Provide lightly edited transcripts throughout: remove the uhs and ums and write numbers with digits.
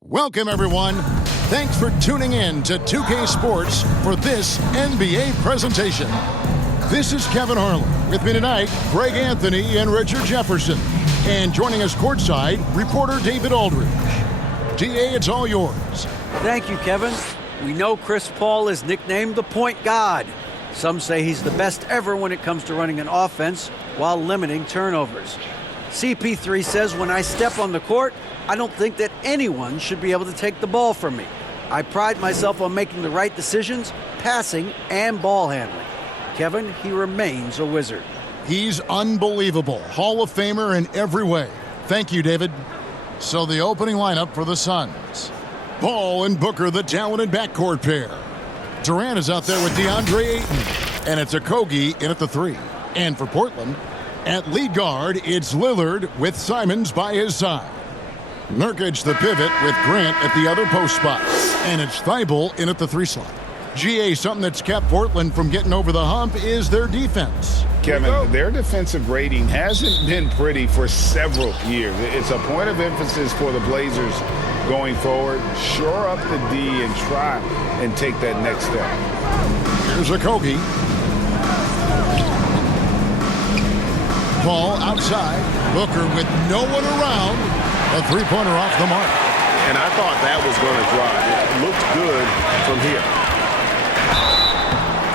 Welcome, everyone. Thanks for tuning in to 2K Sports for this NBA presentation. This is Kevin Harlan. With me tonight, Greg Anthony and Richard Jefferson. And joining us courtside, reporter David Aldridge. DA, it's all yours. Thank you, Kevin. We know Chris Paul is nicknamed the point god. Some say he's the best ever when it comes to running an offense while limiting turnovers. CP3 says, when I step on the court, I don't think that anyone should be able to take the ball from me. I pride myself on making the right decisions, passing and ball handling. Kevin, he remains a wizard. He's unbelievable. Hall of Famer in every way. Thank you, David. So the opening lineup for the Suns. Paul and Booker, the talented backcourt pair. Durant is out there with DeAndre Ayton. And it's Okogie in at the 3. And for Portland, at lead guard, it's Lillard with Simons by his side. Nurkic the pivot with Grant at the other post spot. And it's Thibault in at the 3 slot. GA, something that's kept Portland from getting over the hump is their defense. Kevin, their defensive rating hasn't been pretty for several years. It's a point of emphasis for the Blazers going forward. Shore up the D and try and take that next step. Here's Okogie. Paul outside. Booker with no one around. A three-pointer off the mark. And I thought that was going to drive. It looked good from here.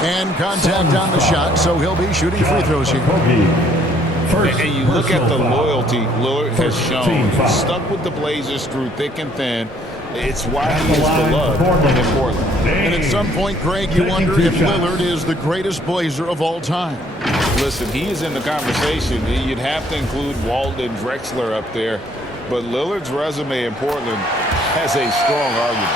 And contact on the shot, so he'll be shooting free throws here. And you look at the loyalty Lillard has shown. He's stuck with the Blazers through thick and thin. It's why he is beloved in Portland. And at some point, Greg, you wonder if Lillard is the greatest Blazer of all time. Listen, he is in the conversation. You'd have to include Walton Drexler up there. But Lillard's resume in Portland has a strong argument.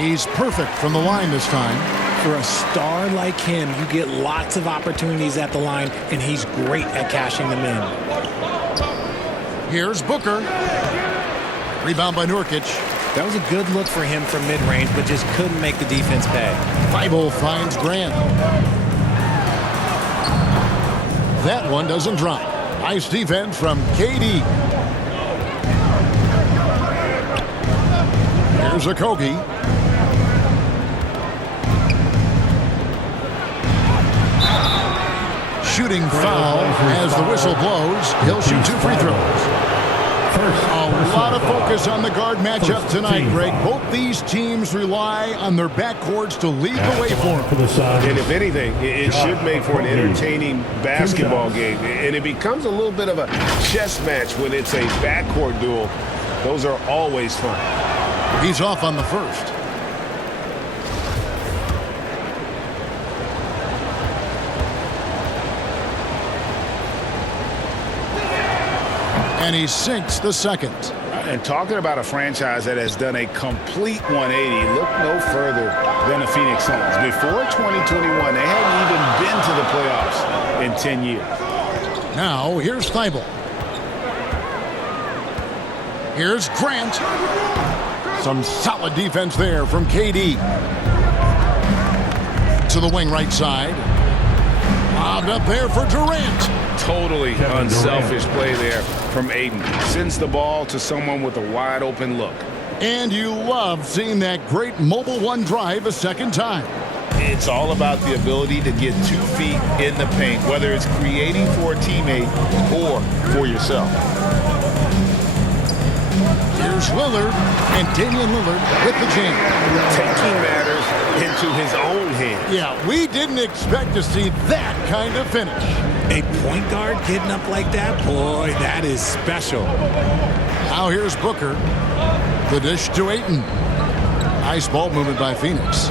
He's perfect from the line this time. For a star like him, you get lots of opportunities at the line, and he's great at cashing them in. Here's Booker. Rebound by Nurkic. That was a good look for him from mid-range, but just couldn't make the defense pay. Thibault finds Grant. That one doesn't drop. Nice defense from KD. Here's Okogie. Shooting foul as the whistle blows. He'll shoot 2 free throws. A lot of focus on the guard matchup tonight, Greg. Both these teams rely on their backcourts to lead the way for them. And if anything, it should make for an entertaining basketball game. And it becomes a little bit of a chess match when it's a backcourt duel. Those are always fun. He's off on the first. And he sinks the second. And talking about a franchise that has done a complete 180, look no further than the Phoenix Suns. Before 2021, they hadn't even been to the playoffs in 10 years. Now, here's Thibault. Here's Grant. Some solid defense there from KD. To the wing right side. Lobbed up there for Durant. Totally unselfish play there from Ayton. Sends the ball to someone with a wide open look. And you love seeing that great mobile one drive a second time. It's all about the ability to get 2 feet in the paint, whether it's creating for a teammate or for yourself. Here's Lillard, and Damian Lillard with the jam. Taking matters into his own hands. Yeah, we didn't expect to see that kind of finish. A point guard getting up like that, boy, that is special. Now here's Booker. The dish to Ayton. Nice ball movement by Phoenix.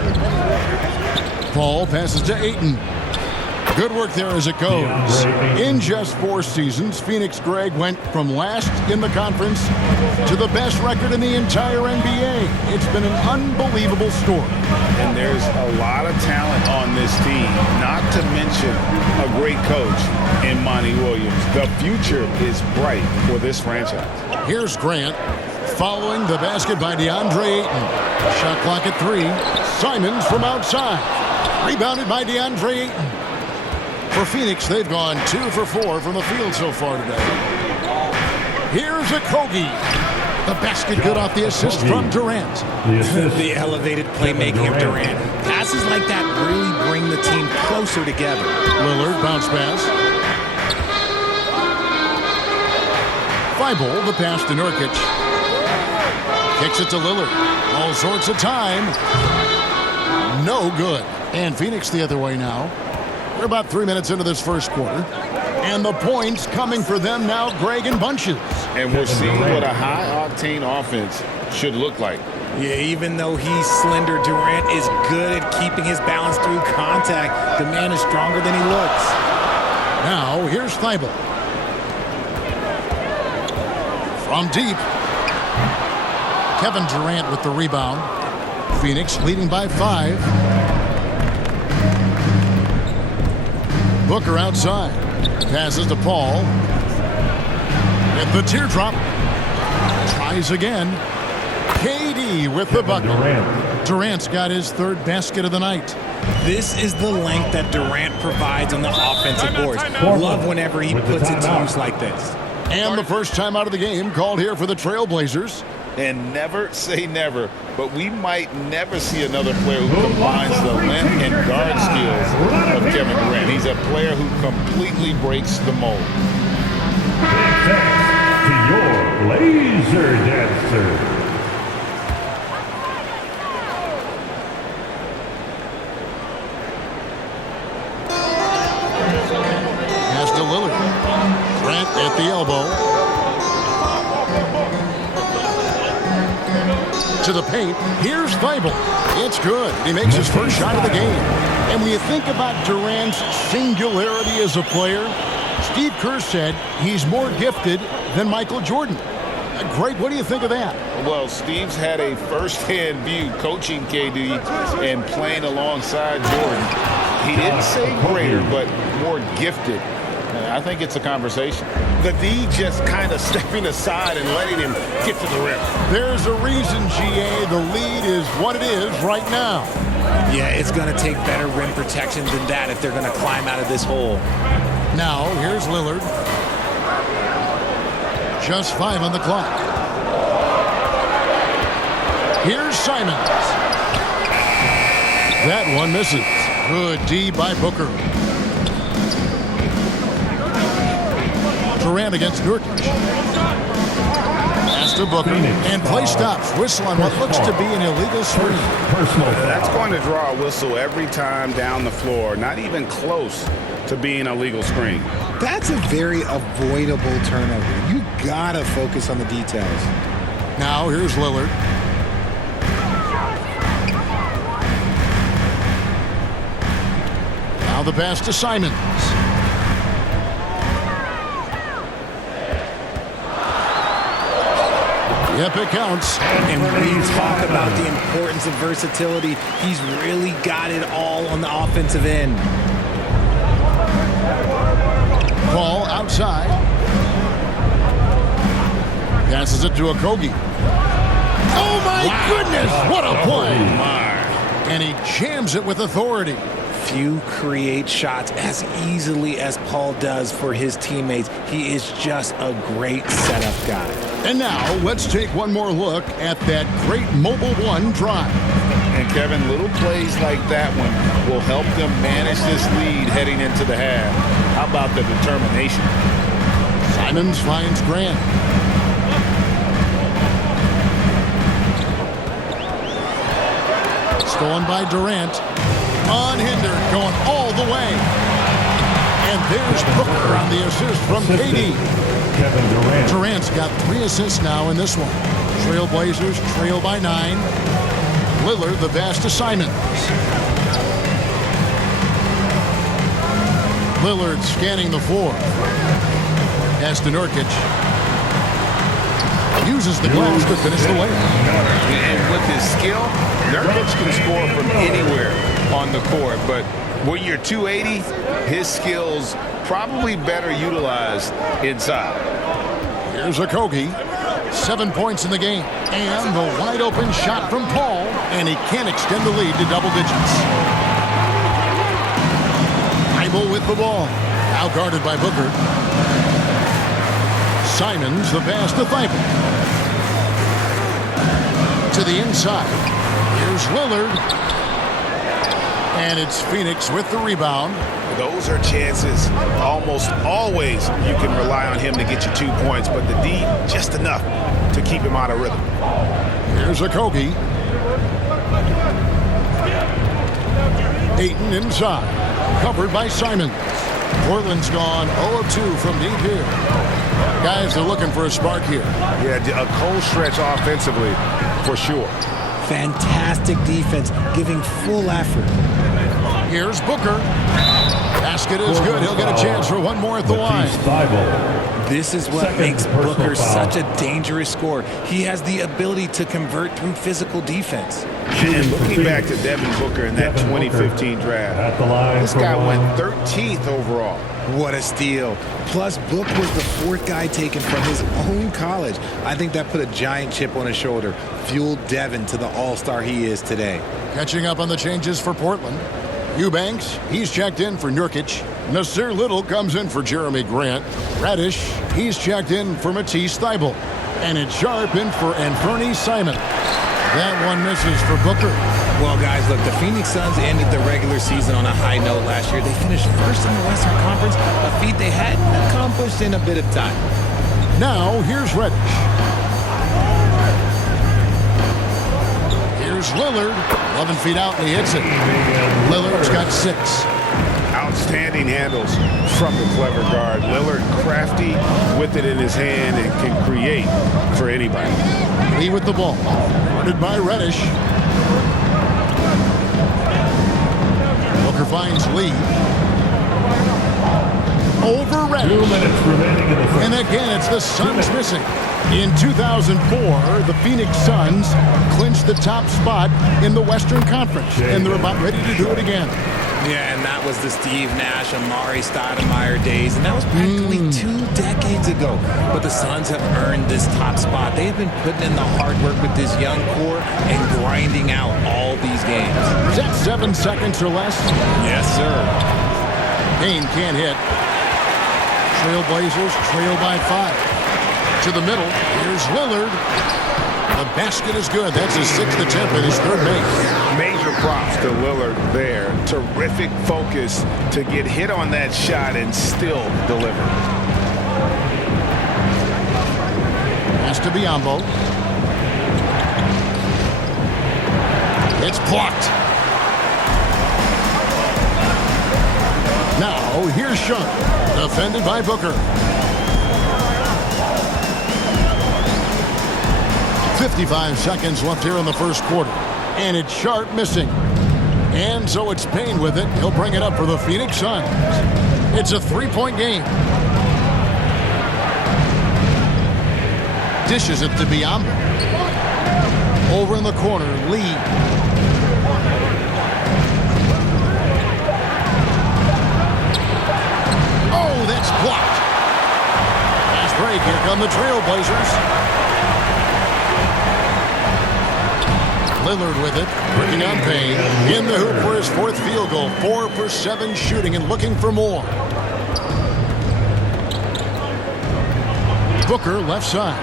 Paul passes to Ayton. Good work there as it goes. In just 4 seasons, Phoenix, Greg, went from last in the conference to the best record in the entire NBA. It's been an unbelievable story. And there's a lot of talent on this team, not to mention a great coach in Monty Williams. The future is bright for this franchise. Here's Grant following the basket by DeAndre Ayton. Shot clock at 3. Simons from outside. Rebounded by DeAndre Ayton. For Phoenix, they've gone 2 for 4 from the field so far today. Here's Okogie. The basket good off the assist from Durant. The elevated playmaking of Durant. Passes like that really bring the team closer together. Lillard, bounce pass. Thibault, the pass to Nurkic. Kicks it to Lillard. All sorts of time. No good. And Phoenix the other way now. We're about 3 minutes into this first quarter. And the points coming for them now, Greg, in bunches. And we're seeing what a high-octane offense should look like. Yeah, even though he's slender, Durant is good at keeping his balance through contact. The man is stronger than he looks. Now, here's Thibault. From deep. Kevin Durant with the rebound. Phoenix leading by 5. Booker outside. Passes to Paul. With the teardrop. Tries again. KD with the bucket. Durant's got his 3rd basket of the night. This is the length that Durant provides on the offensive boards. Love whenever he puts it to use like this. And the first time out of the game called here for the Trailblazers. And never say never, but we might never see another player who combines the length and guard skills of Kevin Durant. He's a player who completely breaks the mold. To your laser dancer. Pass to Lillard. Grant at the elbow. To the paint. Here's Thibault. It's good. He makes his first shot of the game. And when you think about Durant's singularity as a player, Steve Kerr said he's more gifted than Michael Jordan. Greg, what do you think of that? Well, Steve's had a first-hand view coaching KD and playing alongside Jordan. He didn't say greater, but more gifted. I think it's a conversation. The D just kind of stepping aside and letting him get to the rim. There's a reason, GA, the lead is what it is right now. Yeah, it's going to take better rim protection than that if they're going to climb out of this hole. Now, here's Lillard. Just 5 on the clock. Here's Simons. That one misses. Good D by Booker. Durant against Nurkic. Pass to Booker. And play stops. Whistle on what looks to be an illegal screen. That's going to draw a whistle every time down the floor. Not even close to being a legal screen. That's a very avoidable turnover. You got to focus on the details. Now here's Lillard. Now the pass to Simons. Yep, it counts. And when we talk about the importance of versatility, he's really got it all on the offensive end. Paul outside. Passes it to Okogie. Oh, my goodness. What a play. And he jams it with authority. Few create shots as easily as Paul does for his teammates. He is just a great setup guy. And now let's take one more look at that great Mobile One drive. And Kevin, little plays like that one will help them manage this lead heading into the half. How about the determination? Simons finds Grant. Stolen by Durant. Unhindered, going all the way. And there's Booker on the assist from KD. Kevin Durant. Durant's got 3 assists now in this one. Trailblazers trail by 9. Lillard the pass to Simons. Lillard scanning the floor. Pass to Nurkic. Uses the glass to finish the layup. And with his skill, Nurkic can score from anywhere on the court. But when you're 280, his skills probably better utilized inside. Here's Okogie. 7 points in the game. And the wide open shot from Paul. And he can't extend the lead to double digits. Thybulle with the ball. Out guarded by Booker. Simons, the pass to Thybulle. To the inside. Here's Lillard. And it's Phoenix with the rebound. Those are chances. Almost always you can rely on him to get you 2 points, but the D just enough to keep him out of rhythm. Here's Okogie. Ayton inside. Covered by Simons. Portland's gone 0-2 from deep here. Guys are looking for a spark here. Yeah, a cold stretch offensively for sure. Fantastic defense, giving full effort. Here's Booker. Basket is good. He'll get a chance for one more at the line. This is what Second makes personal Booker foul. such a dangerous scorer. He has the ability to convert through physical defense. And looking back to Devin Booker in that 2015 draft, At the line this for guy one. went 13th overall. What a steal. Plus, Book was the fourth guy taken from his own college. I think that put a giant chip on his shoulder, fueled Devin to the all-star he is today. Catching up on the changes for Portland. Eubanks, he's checked in for Nurkic. Nasir Little comes in for Jeremy Grant. Radish, he's checked in for Matisse Thybulle. And it's Sharp in for Anthony Simons. That one misses for Booker. Well, guys, look, the Phoenix Suns ended the regular season on a high note last year. They finished first in the Western Conference, a feat they hadn't accomplished in a bit of time. Now, here's Reddish. Here's Lillard. 11 feet out, and he hits it. Lillard's got 6. Outstanding handles from the clever guard. Lillard crafty with it in his hand and can create for anybody. Lee with the ball. Guarded by Reddish. Booker finds Lee. Over 2 Reddish. minutes remaining in the first. And again, it's the Suns missing. In 2004, the Phoenix Suns clinched the top spot in the Western Conference, and they're about ready to do it again. Yeah, and that was the Steve Nash, Amari Stoudemire days, and that was practically 2 decades ago. But the Suns have earned this top spot. They have been putting in the hard work with this young core and grinding out all these games. Is that 7 seconds or less? Yes, sir. Kane can't hit. Trailblazers trail by 5. To the middle, here's Lillard. The basket is good. That's his 6th attempt at his 3rd make. Major props to Lillard there. Terrific focus to get hit on that shot and still deliver. Pass to Biyombo. It's blocked. Now, here's Shunk. Defended by Booker. 55 seconds left here in the first quarter. And it's Sharp missing. And so it's Payne with it. He'll bring it up for the Phoenix Suns. It's a 3-point game. Dishes it to Biyombo. Over in the corner, Lee. Oh, that's blocked. Fast break. Here come the Trailblazers. Lillard with it, working on Payne. In the hoop for his 4th field goal. 4 for 7 shooting and looking for more. Booker left side.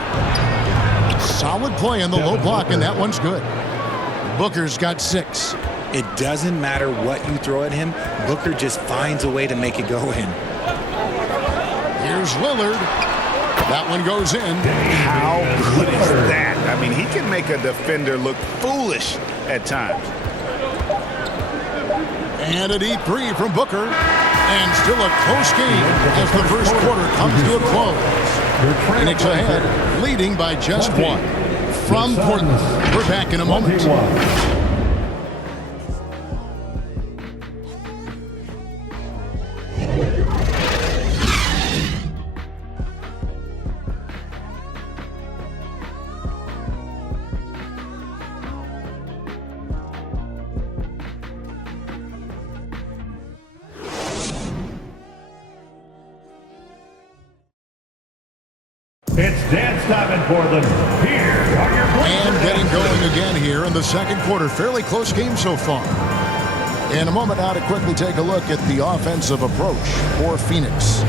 Solid play in the low block, and that one's good. Booker's got 6. It doesn't matter what you throw at him. Booker just finds a way to make it go in. Here's Lillard. That one goes in. How good is that? I mean, he can make a defender look foolish at times. And a deep 3 from Booker. And still a close game as the first quarter comes to a close. Phoenix ahead, leading by just 1. From Portland, we're back in a moment. 21. It's dance time in Portland. Here are your And getting going again here in the second quarter. Fairly close game so far. In a moment now to quickly take a look at the offensive approach for Phoenix.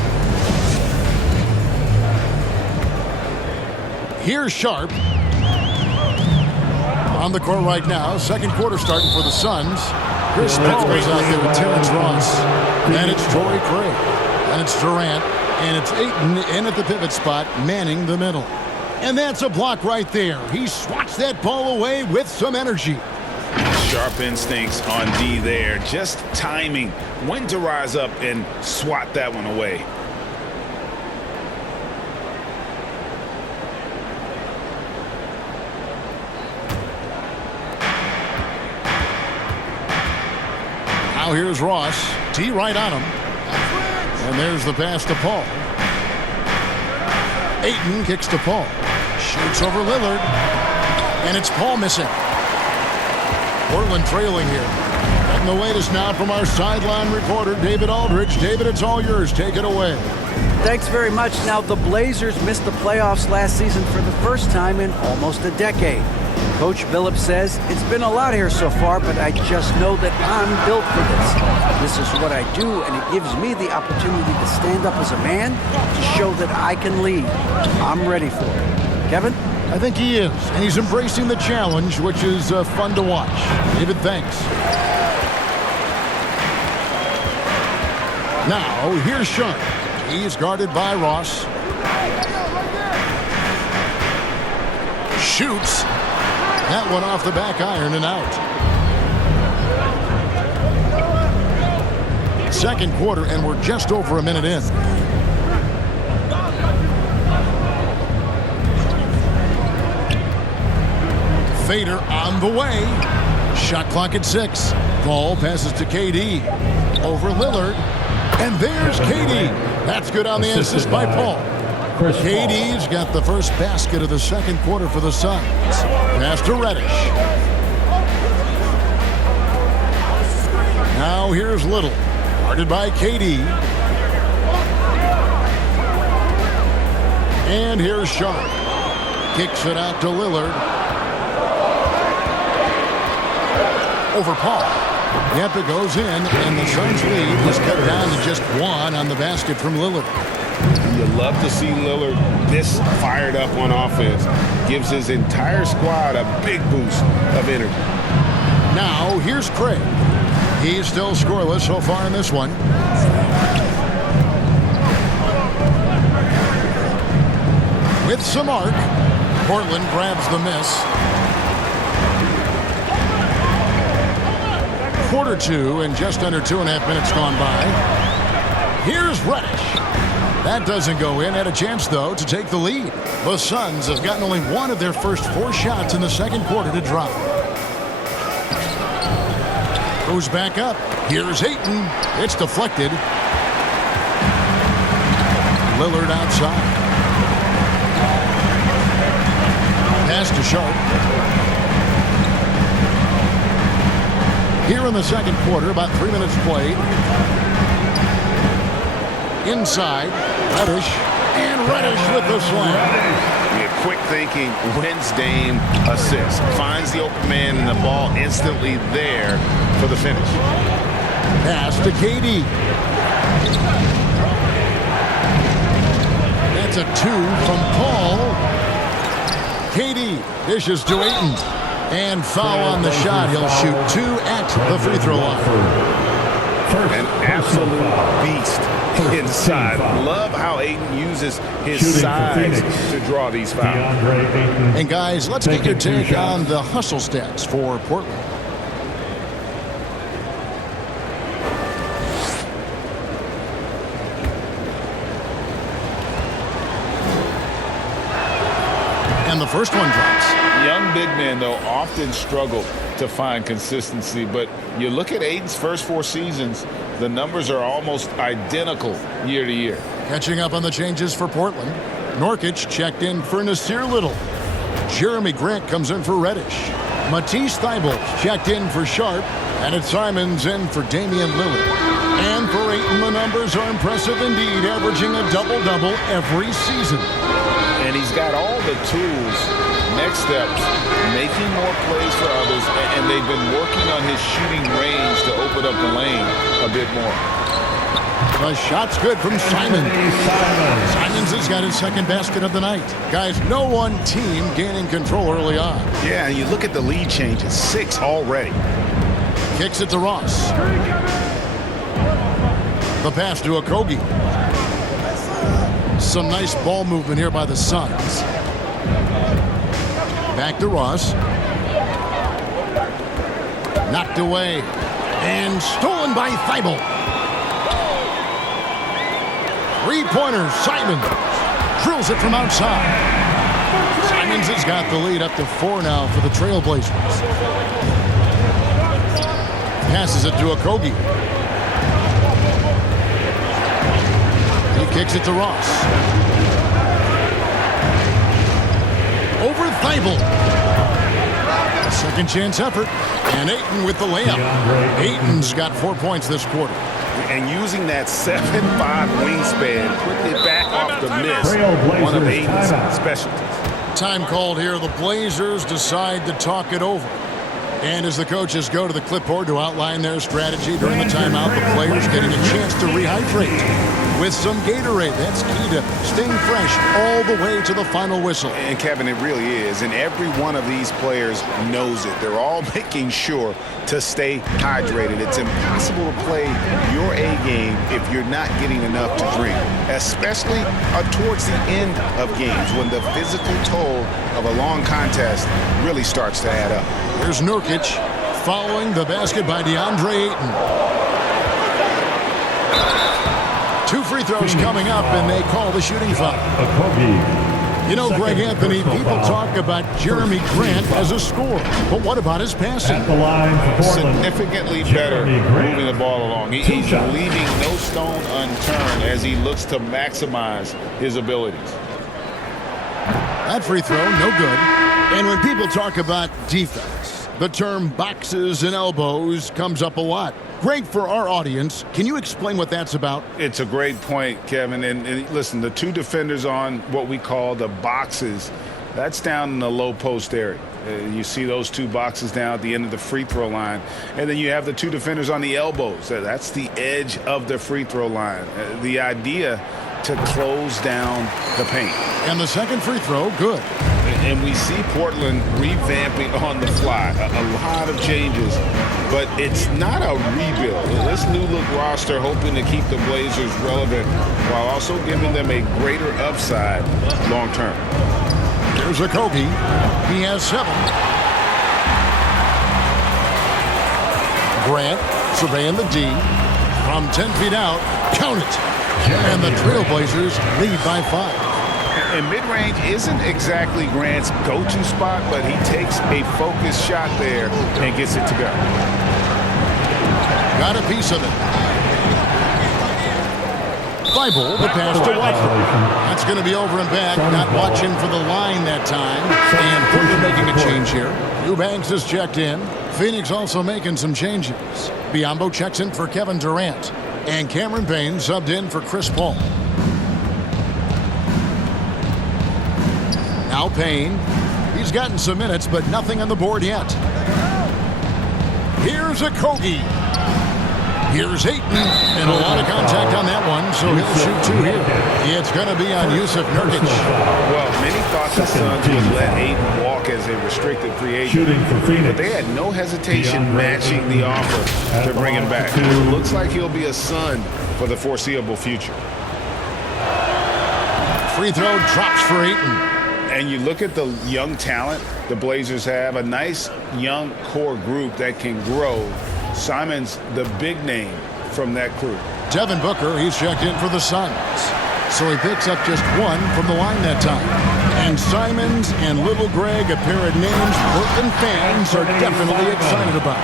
Here's Sharp. On the court right now, second quarter starting for the Suns. Chris Paul is out there with Terrence Ross. And it's Torrey Craig. And it's Durant. And it's Ayton in at the pivot spot, manning the middle. And that's a block right there. He swats that ball away with some energy. Sharp instincts on D there. Just timing when to rise up and swat that one away. Now here's Ross. T right on him. And there's the pass to Paul. Ayton kicks to Paul. Shoots over Lillard. And it's Paul missing. Portland trailing here. And the latest now from our sideline reporter, David Aldridge. David, it's all yours. Take it away. Thanks very much. Now, the Blazers missed the playoffs last season for the first time in almost a decade. Coach Billups says, it's been a lot here so far, but I just know that I'm built for this. This is what I do, and it gives me the opportunity to stand up as a man to show that I can lead. I'm ready for it. Kevin? I think he is, and he's embracing the challenge, which is fun to watch. David, thanks. Now, here's Sharp. He's guarded by Ross. Shoots. That one off the back iron and out. Second quarter, and we're just over a minute in. Fader on the way. Shot clock at 6. Ball passes to KD. Over Lillard. And there's KD. That's good on the assist by Paul. KD's got the first basket of the second quarter for the Suns. Pass to Reddish. Now here's Little. Guarded by KD. And here's Sharp. Kicks it out to Lillard. Over Paul. Yep, it goes in, and the Suns lead is cut down to just 1 on the basket from Lillard. You love to see Lillard this fired up on offense. Gives his entire squad a big boost of energy. Now, here's Craig. He's still scoreless so far in this one. With some arc, Portland grabs the miss. Quarter 2 and just under 2.5 minutes gone by. Here's Reddish. That doesn't go in. Had a chance, though, to take the lead. The Suns have gotten only 1 of their first 4 shots in the second quarter to drop. Goes back up. Here's Ayton. It's deflected. Lillard outside. Pass to Sharp. Here in the second quarter, about 3 minutes played. Inside, Reddish, and Reddish with the slam. Yeah, quick thinking, wins Dame assist. Finds the open man and the ball instantly there for the finish. Pass to KD. That's a 2 from Paul. KD dishes to Ayton. And foul on the shot. He'll shoot 2 at the free throw line. An absolute beast inside. Love how Ayton uses his size to draw these fouls. And guys, let's get your take on the hustle stats for Portland. And the first one drops. Young big men, though, often struggle to find consistency. But you look at Ayton's first 4 seasons, the numbers are almost identical year to year. Catching up on the changes for Portland. Nurkic checked in for Nasir Little. Jeremy Grant comes in for Reddish. Matisse Thybulle checked in for Sharp. And it's Simons in for Damian Lillard. And for Ayton, the numbers are impressive indeed, averaging a double-double every season. And he's got all the tools Next steps, making more plays for others, and they've been working on his shooting range to open up the lane a bit more. The shot's good from Simons. Simons has got his second basket of the night. Guys, no one team gaining control early on. Yeah, and you look at the lead changes, 6 already. Kicks it to Ross. The pass to Okogie. Some nice ball movement here by the Suns. Back to Ross. Knocked away. And stolen by Thibault. Three-pointer, Simons. Drills it from outside. Simons has got the lead up to 4 now for the Trailblazers. Passes it to Okogie. He kicks it to Ross. Over Thibault. Second chance effort. And Ayton with the layup. Ayton's got 4 points this quarter. And using that 7'5" wingspan, putting it back off the miss, one of Ayton's specialties. Time called here. The Blazers decide to talk it over. And as the coaches go to the clipboard to outline their strategy during the timeout, the players getting a chance to rehydrate with some Gatorade. That's key to staying fresh all the way to the final whistle. And Kevin, it really is. And every one of these players knows it. They're all making sure to stay hydrated. It's impossible to play your A game if you're not getting enough to drink, especially towards the end of games when the physical toll of a long contest really starts to add up. Here's Nurkic following the basket by DeAndre Ayton. 2 free throws coming up, and they call the shooting foul. You know, Greg Anthony, people talk about Jeremy Grant as a scorer, but what about his passing? Significantly better moving the ball along. He's leaving no stone unturned as he looks to maximize his abilities. That free throw, no good. And when people talk about defense, the term boxes and elbows comes up a lot. Great for our audience. Can you explain what that's about? It's a great point, Kevin. And listen, the 2 defenders on what we call the boxes, that's down in the low post area. You see those 2 boxes down at the end of the free throw line. And then you have the 2 defenders on the elbows. That's the edge of the free throw line. The idea to close down the paint. And the second free throw, good. And we see Portland revamping on the fly. A lot of changes, but it's not a rebuild. This new look roster hoping to keep the Blazers relevant while also giving them a greater upside long term. Here's Okogie. He has 7. Grant surveying the D from 10 feet out. Count it. And the Trailblazers lead by 5. And mid-range isn't exactly Grant's go-to spot, but he takes a focused shot there and gets it to go. Got a piece of it. Thibault, the pass to Watford. That's going to be over and back. Not watching for the line that time. And Portland making a change here. Eubanks is checked in. Phoenix also making some changes. Biyombo checks in for Kevin Durant. And Cameron Payne subbed in for Chris Paul. Now Payne. He's gotten some minutes, but nothing on the board yet. Here's Okogie. Here's Ayton. And a lot of contact on that one, so he'll shoot 2 here. It's going to be on Jusuf Nurkic. Well, many thought the Suns would let Ayton walk as a restricted free agent, but they had no hesitation matching the offer to bring him back. It looks like he'll be a Sun for the foreseeable future. Free throw drops for Ayton. And you look at the young talent the Blazers have, a nice young core group that can grow. Simons, the big name from that group. Devin Booker, he's checked in for the Suns. So he picks up just 1 from the line that time. And Simons and Little Greg, a pair of names Portland fans are definitely excited about.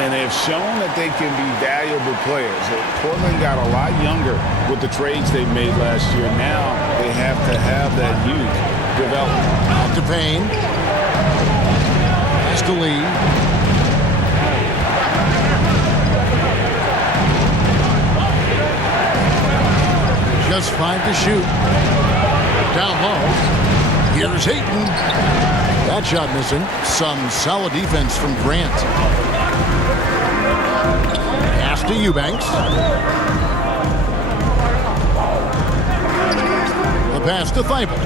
And they've shown that they can be valuable players. Portland got a lot younger with the trades they made last year. Now they have to have that youth develop. Out to Payne. Has to lead. Just 5 to shoot. Down low. Here's Ayton. That shot missing. Some solid defense from Grant. Pass to Eubanks. The pass to Thibault.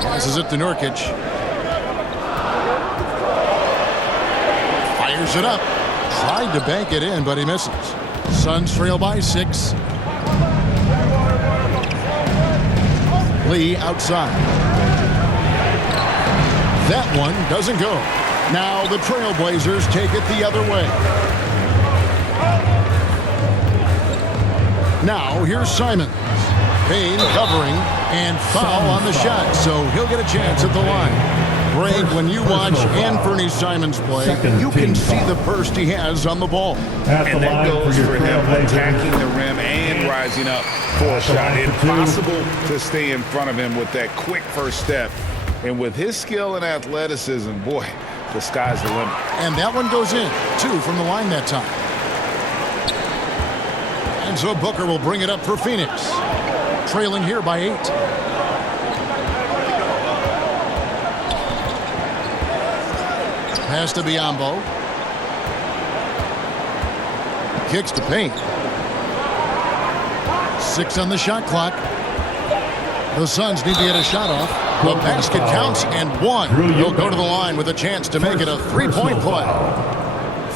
Passes it to Nurkic. Fires it up. Tried to bank it in, but he misses. Suns trail by 6. Lee outside. That one doesn't go. Now the Trailblazers take it the other way. Now here's Simons. Payne covering and foul on the shot, so he'll get a chance at the line. Greg, when you watch Anthony Simons play, you can see the burst he has on the ball. And that goes for him attacking the rim and rising up for a shot. Impossible to stay in front of him with that quick first step. And with his skill and athleticism, boy, the sky's the limit. And that one goes in. 2 from the line that time. And so Booker will bring it up for Phoenix. Trailing here by 8. Pass to Biyombo. Kicks to Payne. 6 on the shot clock. The Suns need to get a shot off. The basket counts and 1. He'll go to the line with a chance to make it a 3-point play.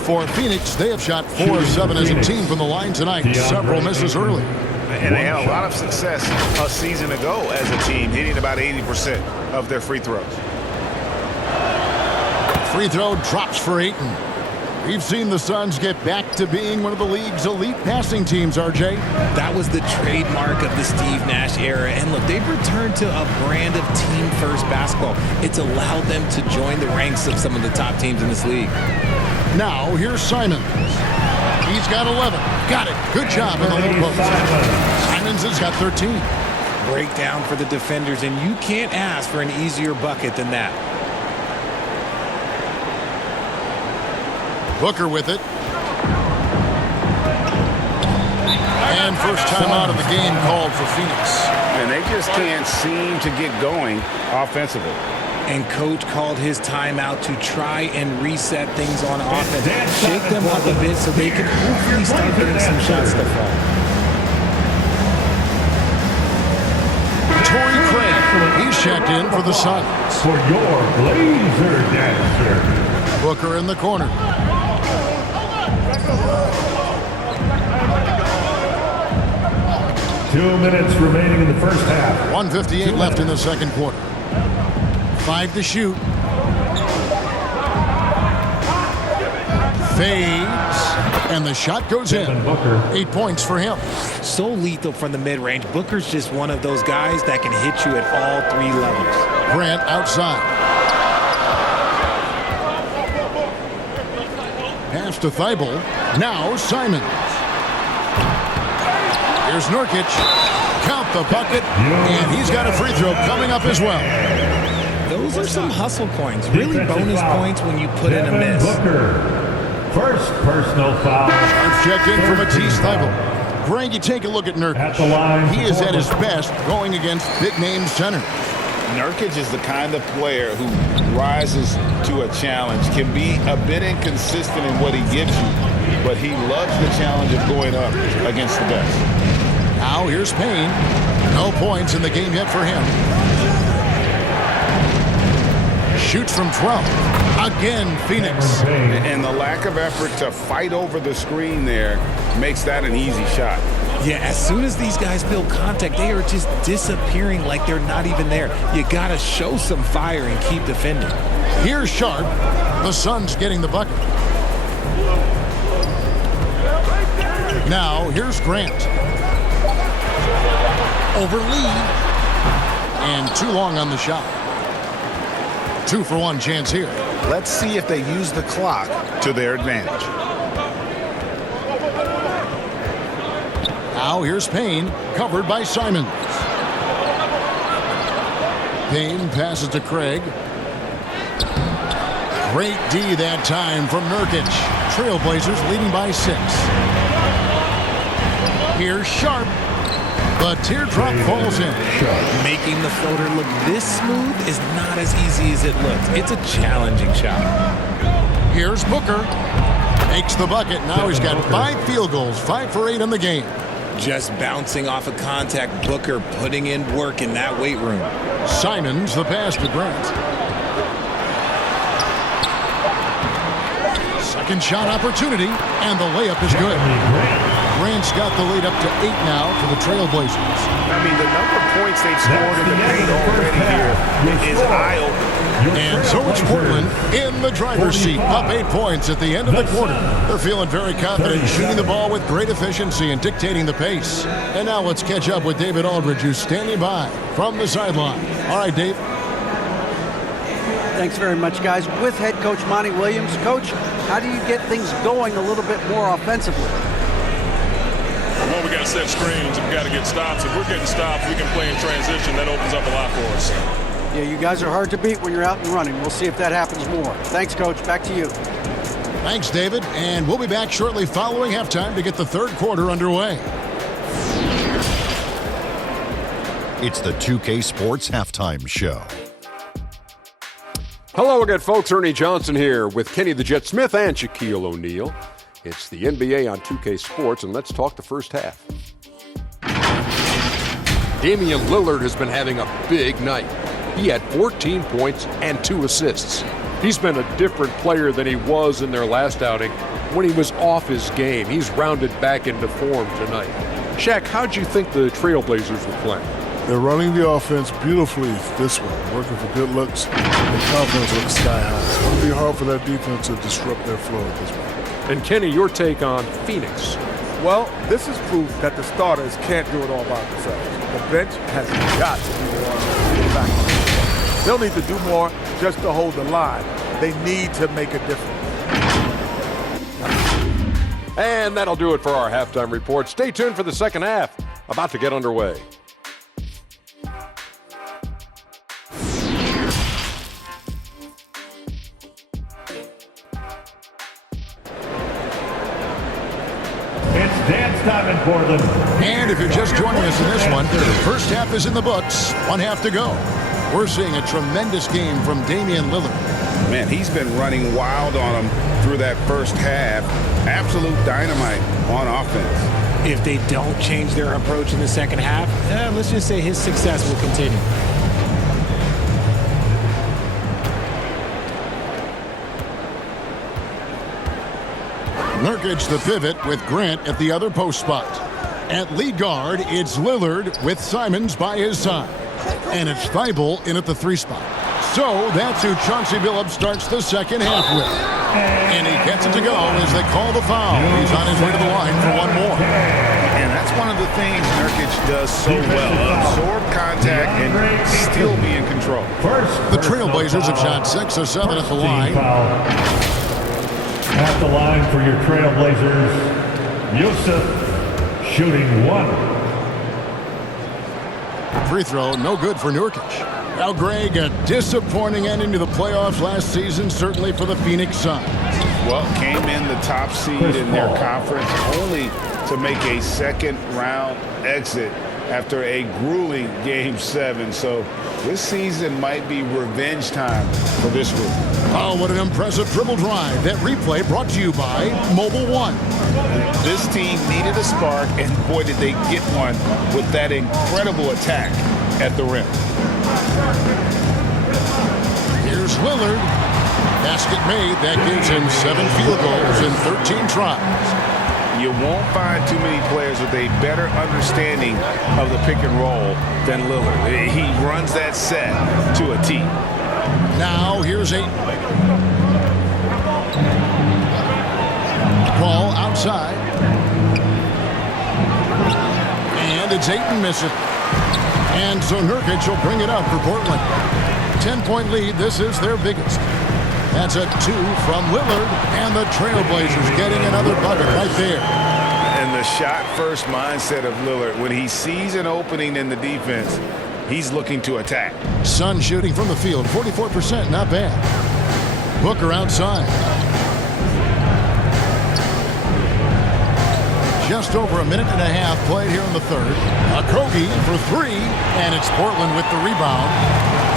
For Phoenix, they have shot 4 of 7 as a team from the line tonight. Several misses early. And they had a lot of success a season ago as a team, hitting about 80% of their free throws. Free throw drops for Ayton. We've seen the Suns get back to being one of the league's elite passing teams, RJ. That was the trademark of the Steve Nash era. And look, they've returned to a brand of team-first basketball. It's allowed them to join the ranks of some of the top teams in this league. Now, here's Simons. He's got 11. Got it. Good job in the low post. Simons has got 13. Breakdown for the defenders, and you can't ask for an easier bucket than that. Booker with it. And first time out of the game called for Phoenix. And they just can't seem to get going offensively. And coach called his timeout to try and reset things on offense. Shake them up a bit so they can hopefully start getting some shots to fall. Torrey Craig, he's checked in for the Suns. For your Blazer dancer. Booker in the corner. Two minutes remaining in the first half. 1:58 left in the second quarter. 5 to shoot. Fades. And the shot goes in. 8 points for him. So lethal from the mid-range. Booker's just one of those guys that can hit you at all 3 levels. Grant outside. Pass to Thibault. Now Simons. Here's Nurkic. Count the bucket. And he's got a free throw coming up as well. Those are some hustle points. Really bonus points when you put in a miss. Booker. First personal foul. Checked in for Matisse Thibault. Greg, you take a look at Nurkic. At the line. He is at his best going against big-name centers. Nurkic is the kind of player who rises to a challenge, can be a bit inconsistent in what he gives you, but he loves the challenge of going up against the best. Now here's Payne. No points in the game yet for him. Shoots from 12. Again, Phoenix. And the lack of effort to fight over the screen there makes that an easy shot. Yeah, as soon as these guys build contact, they are just disappearing like they're not even there. You got to show some fire and keep defending. Here's Sharp. The Suns getting the bucket. Now, here's Grant. Over Lee. And too long on the shot. 2 for 1 chance here. Let's see if they use the clock to their advantage. Now here's Payne, covered by Simons. Payne passes to Craig. Great D that time from Nurkic. Trailblazers leading by 6. Here's Sharp. The teardrop falls in. Making the floater look this smooth is not as easy as it looks. It's a challenging shot. Here's Booker. Makes the bucket. Now he's got 5 field goals, 5 for 8 in the game. Just bouncing off of contact, Booker putting in work in that weight room. Simons the pass to Grant. Second shot opportunity, and the layup is good. Grant's got the lead up to 8 now for the Trailblazers. I mean, the number of points they've scored in the paint already here is eye-opening. And so it's Portland in the driver's seat, up 8 points at the end of the quarter. They're feeling very confident, shooting the ball with great efficiency and dictating the pace. And now let's catch up with David Aldridge, who's standing by from the sideline. All right, Dave. Thanks very much, guys. With head coach Monty Williams. Coach, how do you get things going a little bit more offensively? Well, we got to set screens. We got to get stops. If we're getting stops, we can play in transition. That opens up a lot for us. Yeah, you guys are hard to beat when you're out and running. We'll see if that happens more. Thanks, Coach. Back to you. Thanks, David. And we'll be back shortly following halftime to get the third quarter underway. It's the 2K Sports Halftime Show. Hello again, folks. Ernie Johnson here with Kenny the Jet Smith and Shaquille O'Neal. It's the NBA on 2K Sports, and let's talk the first half. Damian Lillard has been having a big night. He had 14 points and 2 assists. He's been a different player than he was in their last outing when he was off his game. He's rounded back into form tonight. Shaq, how'd you think the Trailblazers were playing? They're running the offense beautifully this way, working for good looks. The confidence looks sky high. It's going to be hard for that defense to disrupt their flow at this point. And Kenny, your take on Phoenix? Well, this is proof that the starters can't do it all by themselves. The bench has got to be the one to get back. They'll need to do more just to hold the line. They need to make a difference. And that'll do it for our halftime report. Stay tuned for the second half, about to get underway. Dance time in Portland. And if you're just joining us in this one, the first half is in the books. 1 half to go. We're seeing a tremendous game from Damian Lillard. Man, he's been running wild on him through that first half. Absolute dynamite on offense. If they don't change their approach in the second half, let's just say his success will continue. Nurkic the pivot with Grant at the other post spot. At lead guard, it's Lillard with Simons by his side. And it's Thibault in at the 3 spot. So that's who Chauncey Billups starts the second half with. And he gets it to go as they call the foul. He's on his way to the line for one more. And that's one of the things Nurkic does so well. Absorb contact and still be in control. The Trailblazers have shot 6 of 7 at the line. At the line for your Trailblazers, Yusuf shooting 1. Free throw, no good for Nurkic. Now, Greg, a disappointing ending to the playoffs last season, certainly for the Phoenix Suns. Well, came in the top seed in their conference only to make a second-round exit after a grueling Game 7. So this season might be revenge time for this group. Oh, what an impressive dribble drive. That replay brought to you by Mobile One. This team needed a spark, and boy, did they get one with that incredible attack at the rim. Here's Lillard. Basket made. That gives him 7 field goals in 13 tries. You won't find too many players with a better understanding of the pick and roll than Lillard. He runs that set to a T. Now, here's Ayton. Ball outside. And it's Ayton missing. And so Nurkic will bring it up for Portland. 10-point lead. This is their biggest. That's a 2 from Lillard. And the Trailblazers getting another bucket right there. And the shot-first mindset of Lillard, when he sees an opening in the defense, he's looking to attack. Sun shooting from the field, 44%, not bad. Booker outside. just over a minute and a half played here in the third. Okogie for three, and it's Portland with the rebound.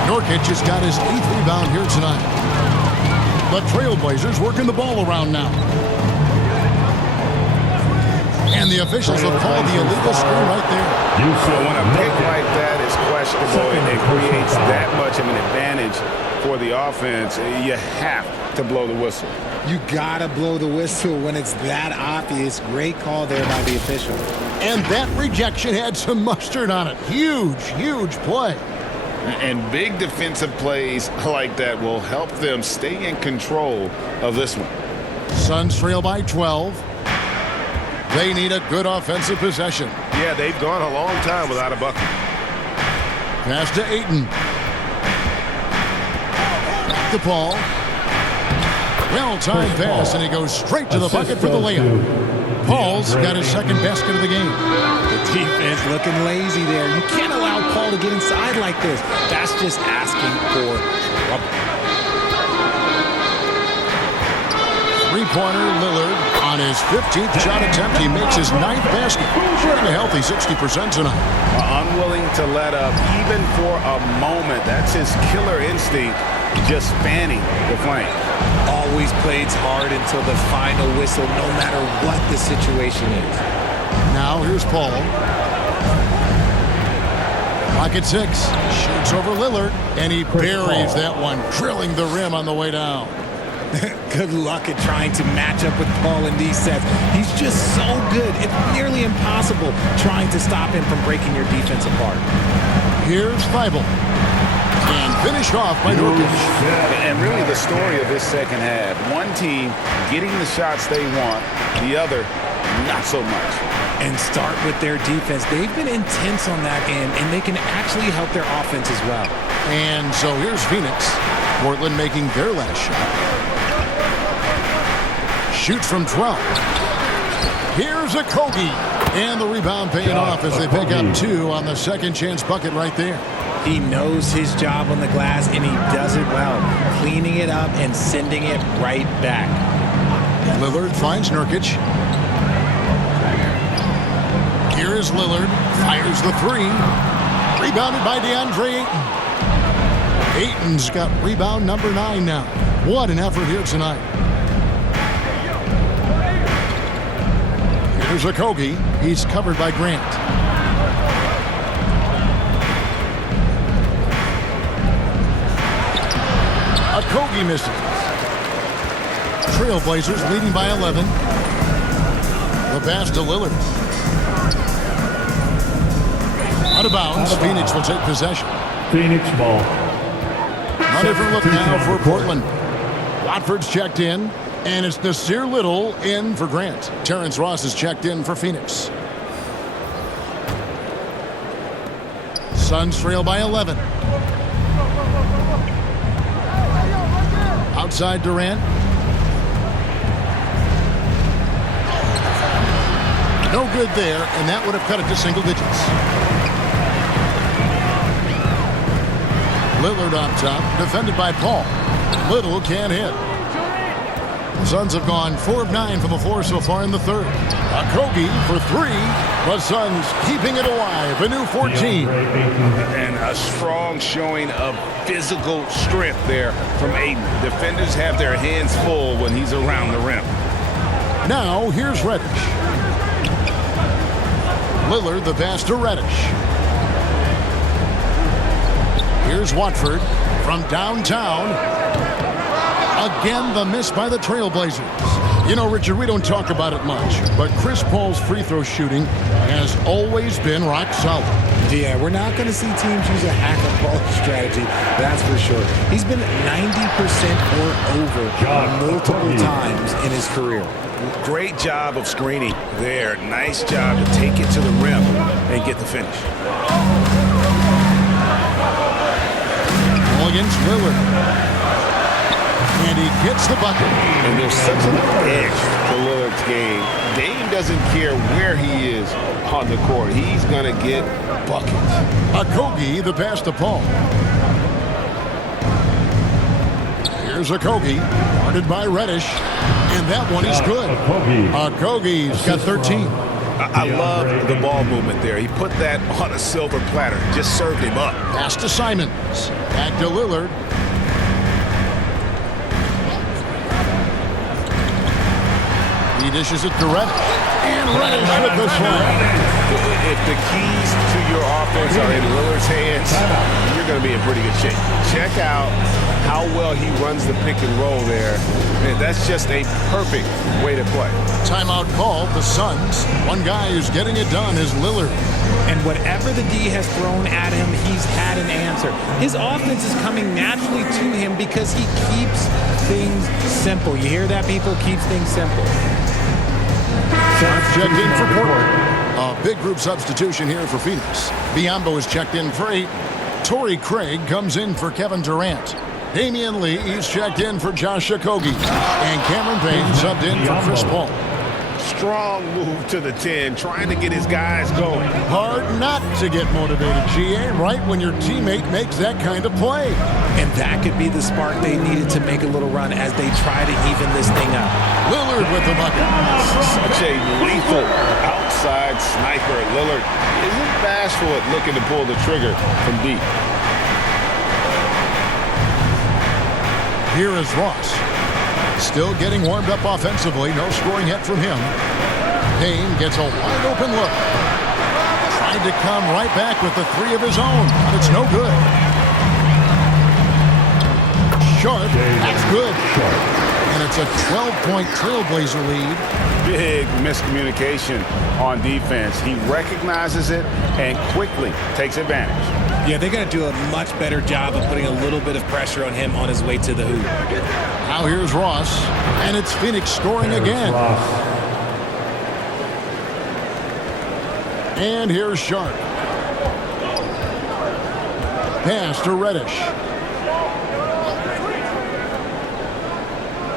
Nurkic has got his 8th rebound here tonight. The Trailblazers working the ball around now. And the officials have called the illegal screen right there. When a pick like that is questionable and it creates that much of an advantage for the offense, you have to blow the whistle. You gotta blow the whistle when it's that obvious. Great call there by the official. And that rejection had some mustard on it. Huge, huge play. And big defensive plays like that will help them stay in control of this one. Suns trail by 12. They need a good offensive possession. Yeah, they've gone a long time without a bucket. Pass to Ayton. Back to Paul. Well-timed pass, and he goes straight to the bucket for the layup. Paul's got his second basket of the game. The defense looking lazy there. You can't allow Paul to get inside like this. That's just asking for trouble. Three-pointer Lillard on his 15th shot attempt. He makes his 9th basket. Shooting a healthy 60% tonight. Unwilling to let up even for a moment. That's his killer instinct, just fanning the flank. Always plays hard until the final whistle, no matter what the situation is. Now here's Paul. Pocket 6. Shoots over Lillard, and he buries that one, drilling the rim on the way down. Good luck at trying to match up with Paul in these sets. He's just so good. It's nearly impossible trying to stop him from breaking your defense apart. Here's Thibault. And finished off by Nurkic. And really the story of this second half. One team getting the shots they want, the other not so much. And start with their defense. They've been intense on that end, and they can actually help their offense as well. And so here's Phoenix. Portland making their last shot. Shoots from 12. Here's Okogie. And the rebound paying off as they pick up 2 on the second chance bucket right there. He knows his job on the glass, and he does it well. Cleaning it up and sending it right back. Lillard finds Nurkic. Here is Lillard. Fires the 3. Rebounded by DeAndre Ayton. Ayton's got rebound number 9 now. What an effort here tonight. Here's Okogie. He's covered by Grant. Okogie misses. Trailblazers leading by 11. The pass to Lillard. Out of bounds. Phoenix will take possession. Phoenix ball. A different look now for Portland. Watford's checked in, and it's Nasir Little in for Grant. Terrence Ross is checked in for Phoenix. Suns trail by 11. Outside Durant. No good there, and that would have cut it to single digits. Lillard on top, defended by Paul. Little can't hit. The Suns have gone 4 of 9 from the floor so far in the third. Okogie for 3. The Suns keeping it alive. A new 14. And a strong showing of physical strength there from Ayton. Defenders have their hands full when he's around the rim. Now here's Reddish. Lillard the pass to Reddish. Here's Watford from downtown. Again, the miss by the Trailblazers. You know, Richard, we don't talk about it much, but Chris Paul's free throw shooting has always been rock solid. Yeah, we're not going to see teams use a hack-and-ball strategy, that's for sure. He's been 90% or over multiple times in his career. Great job of screening there. Nice job to take it to the rim and get the finish. Ball against Lillard. And he gets the bucket. And there's such an edge to Lillard's game. Dame doesn't care where he is on the court. He's going to get buckets. Okogie, the pass to Paul. Here's Okogie, guarded by Reddish. And that one is good. Okogie's got 13. I love the ball movement there. He put that on a silver platter. Just served him up. Pass to Simons. Back to Lillard. He dishes it to Reddish. And Reddish with the slam. If the keys to your offense are in Lillard's hands, you're going to be in pretty good shape. Check out how well he runs the pick and roll there. And that's just a perfect way to play. Timeout called. The Suns. One guy who's getting it done is Lillard. And whatever the D has thrown at him, he's had an answer. His offense is coming naturally to him because he keeps things simple. You hear that, people? Keeps things simple. Checked in for Portland. A big group substitution here for Phoenix. Biyombo is checked in for 8. Torrey Craig comes in for Kevin Durant. Damian Lee is checked in for Josh Okogie. And Cameron Payne subbed in for Chris Paul. Strong move to the 10, trying to get his guys going. Hard not to get motivated, GA, right when your teammate makes that kind of play. And that could be the spark they needed to make a little run as they try to even this thing up. Lillard with the bucket. Such a lethal outside sniper. Lillard isn't bashful at looking to pull the trigger from deep. Here is Ross. Still getting warmed up offensively. No scoring yet from him. Payne gets a wide open look. Tried to come right back with the 3 of his own, but it's no good. Sharp, that's good. And it's a 12-point Trailblazer lead. Big miscommunication on defense. He recognizes it and quickly takes advantage. Yeah, they're going to do a much better job of putting a little bit of pressure on him on his way to the hoop. Now here's Ross, and it's Phoenix scoring again. And here's Sharp. Pass to Reddish.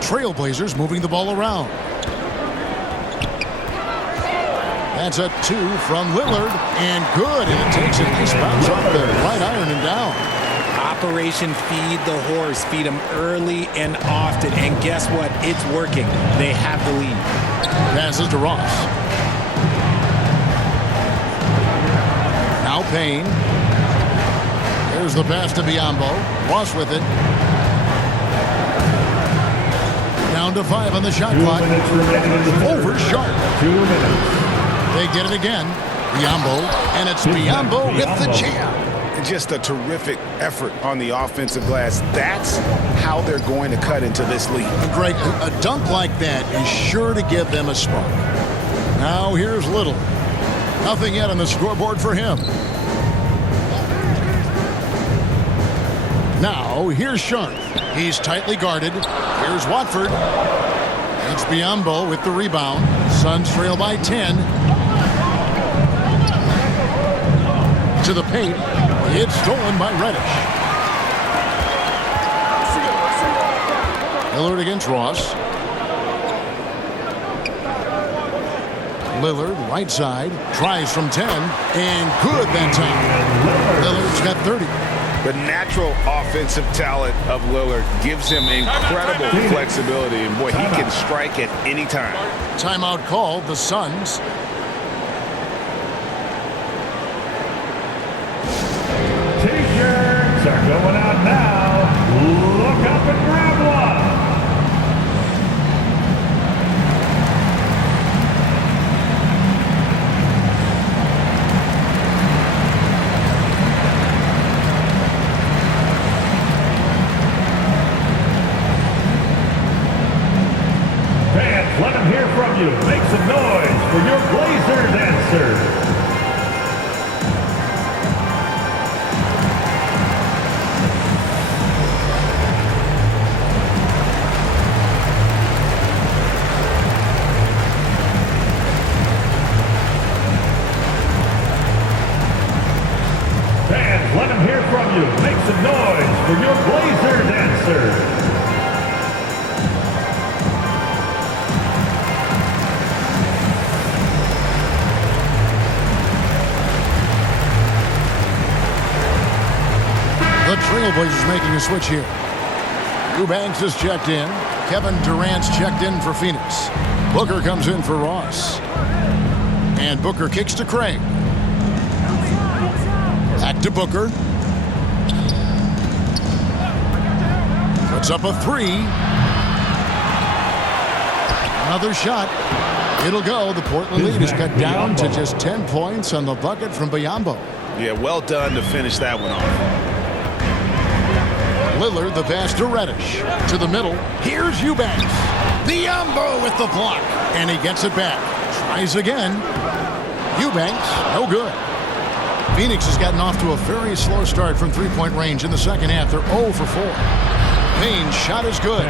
Trailblazers moving the ball around. That's a 2 from Lillard, and good, and it takes a nice bounce off the right iron and down. Operation Feed the Horse. Feed him early and often, and guess what? It's working. They have the lead. Passes to Ross. Now Payne. There's the pass to Biyombo. Ross with it. Down to 5 on the shot clock. Over Sharp. 2 minutes. They get it again. Biyombo, and it's Biyombo with the jam. Just a terrific effort on the offensive glass. That's how they're going to cut into this lead. Greg, a dunk like that is sure to give them a spark. Now here's Little. Nothing yet on the scoreboard for him. Now here's Sharp. He's tightly guarded. Here's Watford. It's Biyombo with the rebound. Suns trail by 10. To the paint. It's stolen by Reddish. Lillard against Ross. Lillard, right side, tries from 10, and good that time. Lillard's got 30. The natural offensive talent of Lillard gives him incredible flexibility, and boy, he can strike at any time. Timeout called, the Suns. T-shirts are going out now. Look up and grab one. Fans, let them hear from you. Make some noise for your Blazers answer. Fans, let them hear from you. Make some noise for your Blazers answer. The Trailblazers making a switch here. Eubanks is checked in. Kevin Durant's checked in for Phoenix. Booker comes in for Ross. And Booker kicks to Craig. Back to Booker. Puts up a three. Another shot. It'll go. The Portland lead is cut down to just 10 points on the bucket from Biyombo. Yeah, well done to finish that one off. Lillard, the pass to Reddish. To the middle. Here's Eubanks. Biyombo with the block. And he gets it back. Tries again. Eubanks, no good. Phoenix has gotten off to a very slow start from three-point range in the second half. They're 0 for 4. Payne's shot is good.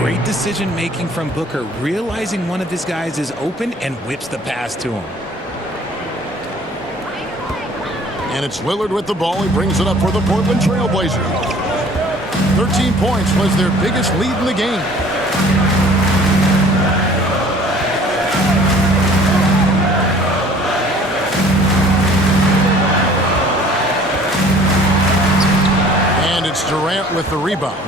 Great decision-making from Booker, realizing one of his guys is open and whips the pass to him. And it's Lillard with the ball. He brings it up for the Portland Trailblazers. 13 points was their biggest lead in the game. And it's Durant with the rebound.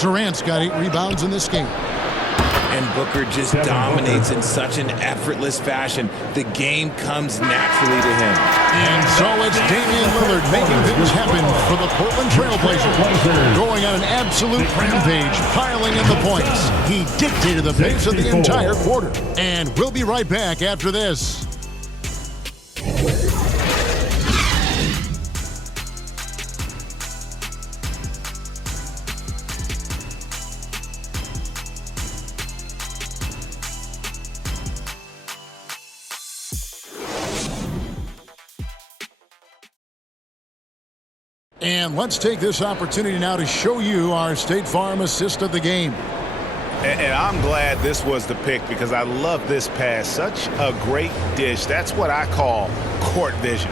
Durant's got 8 rebounds in this game. And Booker just dominates in such an effortless fashion. The game comes naturally to him. And so it's Damian Lillard making things happen for the Portland Trailblazers. Going on an absolute rampage, piling in the points. He dictated the pace of the entire quarter. And we'll be right back after this. And let's take this opportunity now to show you our State Farm assist of the game. And I'm glad this was the pick because I love this pass. Such a great dish. That's what I call court vision.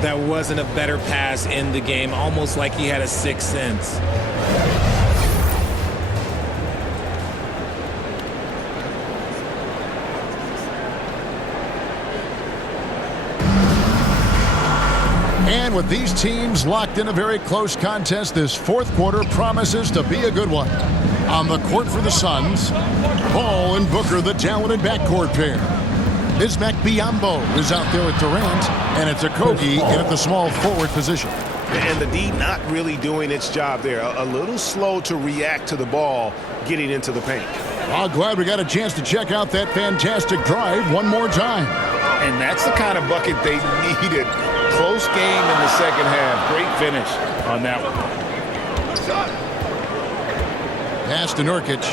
That wasn't a better pass in the game, almost like he had a sixth sense. And with these teams locked in a very close contest, this fourth quarter promises to be a good one. On the court for the Suns, Ball and Booker, the talented backcourt pair. Bismack Biyombo is out there with Durant, and it's Okogie in at the small forward position. And the D not really doing its job there. A little slow to react to the ball getting into the paint. I'm glad we got a chance to check out that fantastic drive one more time. And that's the kind of bucket they needed. Close game in the second half. Great finish on that one. Pass to Nurkic.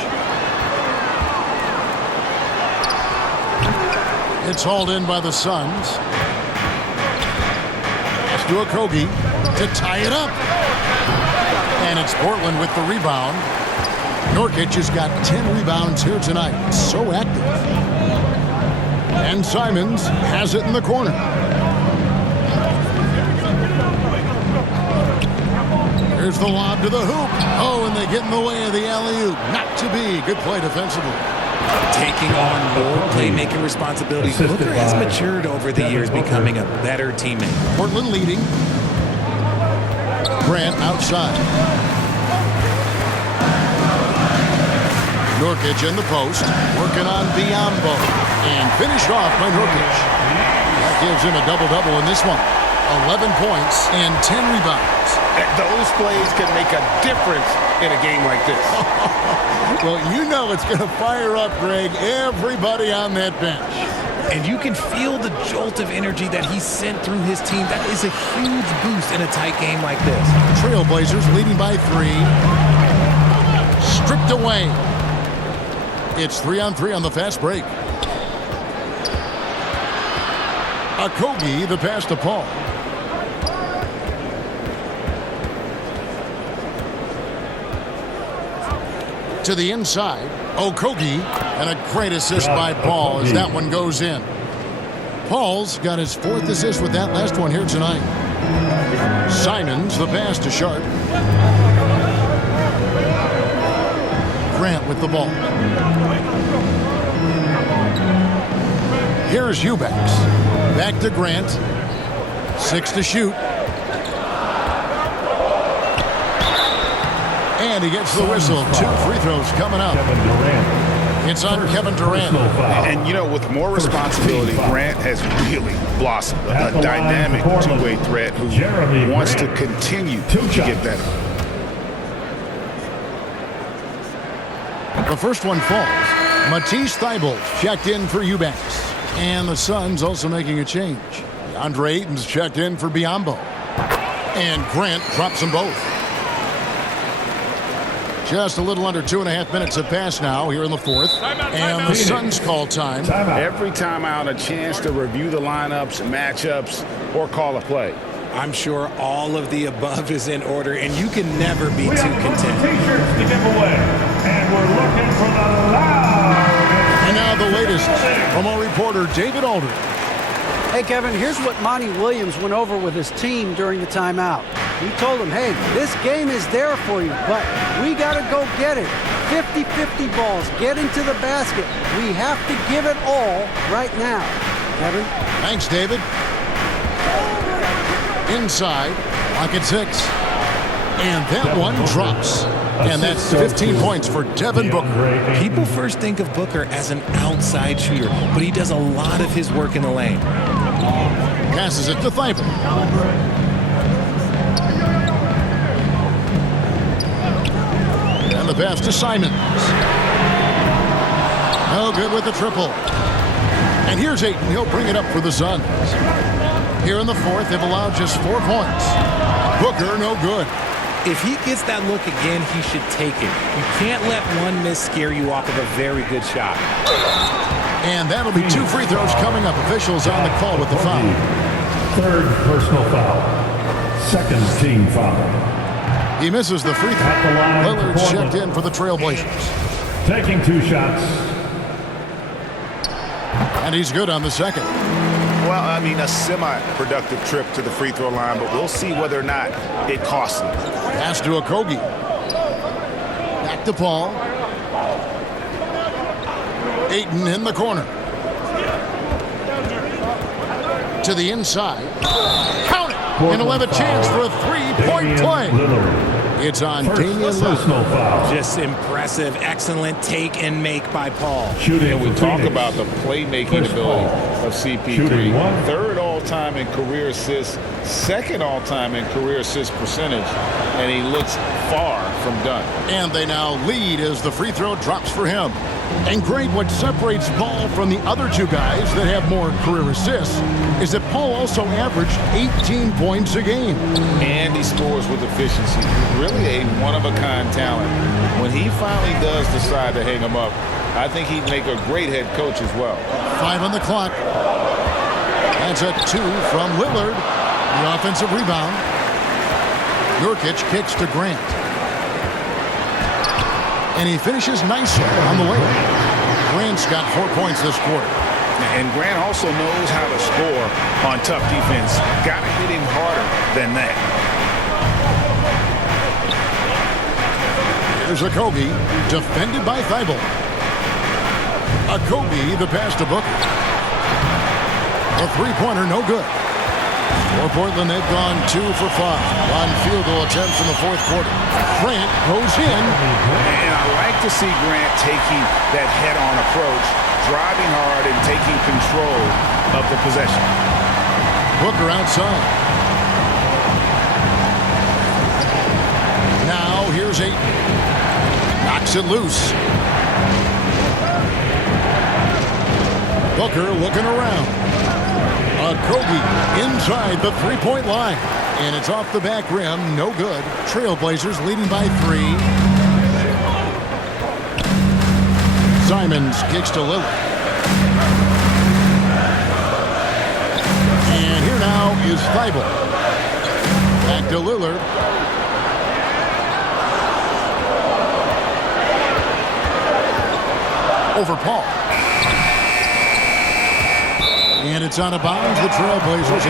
It's hauled in by the Suns. Pass to Okogie to tie it up. And it's Portland with the rebound. Nurkic has got 10 rebounds here tonight. So active. And Simons has it in the corner. Here's the lob to the hoop. Oh, and they get in the way of the alley-oop. Not to be. Good play defensively. Taking on more playmaking responsibilities. Booker has matured over the years, becoming a better teammate. Portland leading. Grant outside. Nurkic in the post. Working on Biyombo. And finished off by Nurkic. That gives him a double-double in this one. 11 points and 10 rebounds. Those plays can make a difference in a game like this. Well, you know it's going to fire up, Greg, everybody on that bench. And you can feel the jolt of energy that he sent through his team. That is a huge boost in a tight game like this. Trailblazers leading by 3. Stripped away. It's 3-on-3 on the fast break. Okogie, the pass to Paul. To the inside, Okogie, and a great assist by Paul as that one goes in. Paul's got his 4th assist with that last one here tonight. Simons, the pass to Sharp. Grant with the ball. Here's Eubanks. Back to Grant. 6 to shoot. And he gets the whistle. 2 free throws coming up. It's on Kevin Durant. And, you know, with more responsibility, Grant has really blossomed. A dynamic two-way threat who wants to continue to get better. The first one falls. Matisse Thybulle checked in for Eubanks. And the Suns also making a change. DeAndre Ayton's checked in for Biyombo. And Grant drops them both. Just a little under 2.5 minutes have passed now here in the fourth. And the Suns call time. Every timeout, a chance to review the lineups, matchups, or call a play. I'm sure all of the above is in order, and you can never be too content. T-shirts to give away, and we're looking for the loudest. And now the latest from our reporter, David Aldridge. Hey, Kevin, here's what Monty Williams went over with his team during the timeout. He told them, hey, this game is there for you, but we got to go get it. 50-50 balls, get into the basket. We have to give it all right now. Kevin? Thanks, David. Inside, lock at 6. And that one drops. And that's 15 points for Devin Booker. People first think of Booker as an outside shooter, but he does a lot of his work in the lane. Passes it to Thybulle. And the pass to Simons. No good with the triple. And here's Ayton. He'll bring it up for the Suns. Here in the fourth, they've allowed just 4 points. Booker, no good. If he gets that look again, he should take it. You can't let one miss scare you off of a very good shot. And that'll be 2 free throws coming up. Officials on the call with the foul. Third personal foul. Second team foul. He misses the free throw. Lillard checked in for the Trailblazers. Taking 2 shots. And he's good on the second. Well, I mean, a semi-productive trip to the free throw line, but we'll see whether or not it costs him. Pass to Okogie. Back to Paul. Ayton in the corner. To the inside. Count it! And he'll have a chance for a 3-point play. It's on Damian Lillard. Just impressive, excellent take and make by Paul. And we talk about the playmaking ability of CP3. Third all-time in career assists, second all-time in career assist percentage, and he looks far from done. And they now lead as the free throw drops for him. And great, what separates Paul from the other 2 guys that have more career assists is that Paul also averaged 18 points a game. And he scores with efficiency. Really a one-of-a-kind talent. When he finally does decide to hang him up, I think he'd make a great head coach as well. 5 on the clock. That's a 2 from Lillard. The offensive rebound. Nurkic kicks to Grant. And he finishes nicely on the layup. Grant's got 4 points this quarter. And Grant also knows how to score on tough defense. Got to hit him harder than that. Here's Okogie, defended by Thybulle. Okogie, the pass to Booker. A 3-pointer, no good. For Portland, they've gone 2 for 5 on field goal attempts in the fourth quarter. Grant goes in. And I like to see Grant taking that head-on approach, driving hard and taking control of the possession. Booker outside. Now here's Ayton. Knocks it loose. Booker looking around. Okogie inside the 3-point line. And it's off the back rim. No good. Trailblazers leading by 3. Simons kicks to Lillard. And here now is Thybulle. Back to Lillard. Over Paul. And it's out of bounds. The Trailblazers